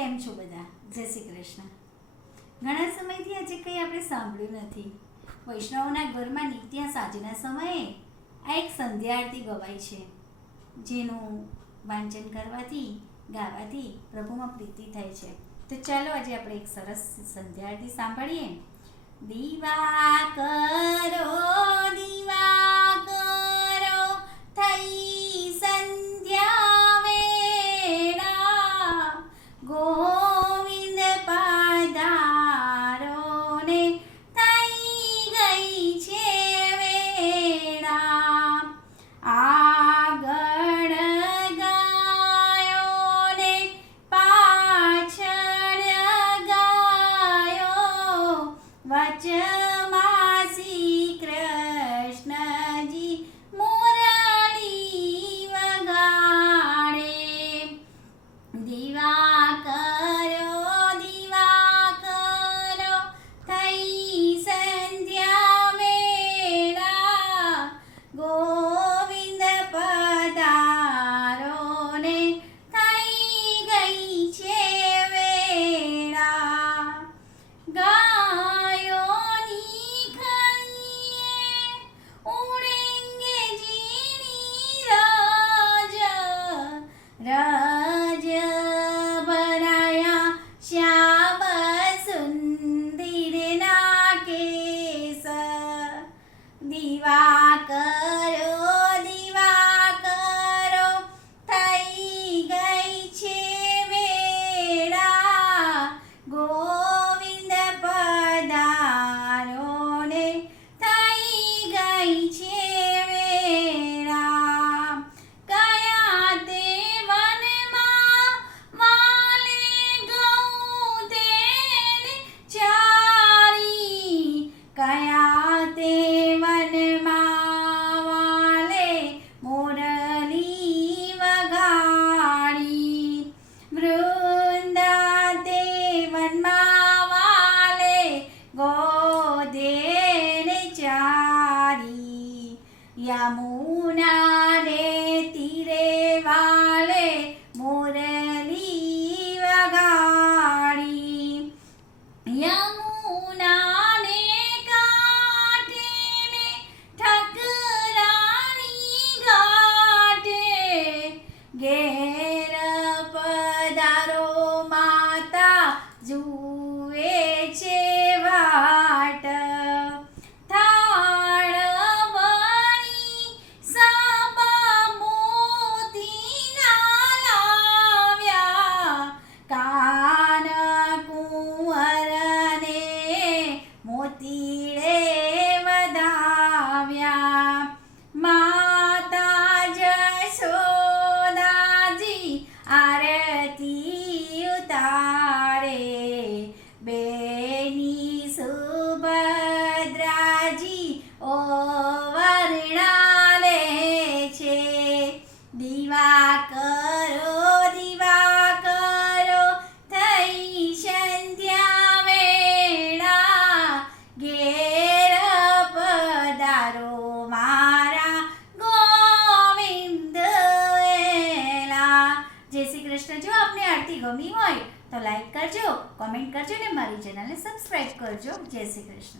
કેમ છો બધા? જય શ્રી કૃષ્ણ. ઘણા સમયથી આજે કંઈ આપણે સાંભળ્યું નથી. વૈષ્ણવના ઘરમાં નિત્ય સાંજના સમયે આ એક સંધ્યા આરતી ગવાય છે, જેનું વાંચન કરવાથી ગાવાથી પ્રભુમાં પ્રીતિ થાય છે. તો ચાલો આજે આપણે એક સરસ સંધ્યા આરતી સાંભળીએ. દીવા કરો દીવા કરો થઈ સંધ્યા વેળા, ગોવિંદ પધારો ને થઈ ગઈ છે વેળા. આગળ ગાયો ને પાછળ ગાયો, વચમાં શ્રી કૃષ્ણજી મુરલી વગાડે. દીવા કરો થઈ સંધ્યા વેળા, ગોવિંદ પધારો ને થઈ ગઈ છે વેળા. ગાયોની ખરીએ ઉડેંગે જીની રાજ, રાજ બનાયા શ્યામ સુંદરના કેસ. દીવા કરો થઈ ગઈ છે વેળા, ગોવિંદ પધારો ને થઈ ગઈ છે વેળા. કયા તે વનમાં વાલે ગૌ તેને ચારી, કયા તે વનમાં વાલે મુરલી વગાડી. વૃંદા તે વનમાં વાલે ગોધેને ચારી, યમુના ને તીરે વાલે મુરલી વગાડી. યમુના ને કાંઠે ને ઠકરાણી ઘાટે, ઘેર પધારો માતા જુએ છે વાટ. થાળ વળી સાબા મોતીના લાવ્યા, કાન કુંવરને મોતીડે વધાવ્યા. માતા જશોદાજી આરતી ઉતારે, બેની સુભદ્રાજી ઓવરણા લે છે. દીવા કરો થઈ સંધ્યા વેળા, ઘેર પધારો મારા ગોવિંદ વેલા. જય શ્રી કૃષ્ણ. જો આપને આરતી ગમી હોય તો લાઈક કરજો, કોમેન્ટ કરજો ને મારી ચેનલને સબસ્ક્રાઈબ કરજો. જય શ્રી કૃષ્ણ.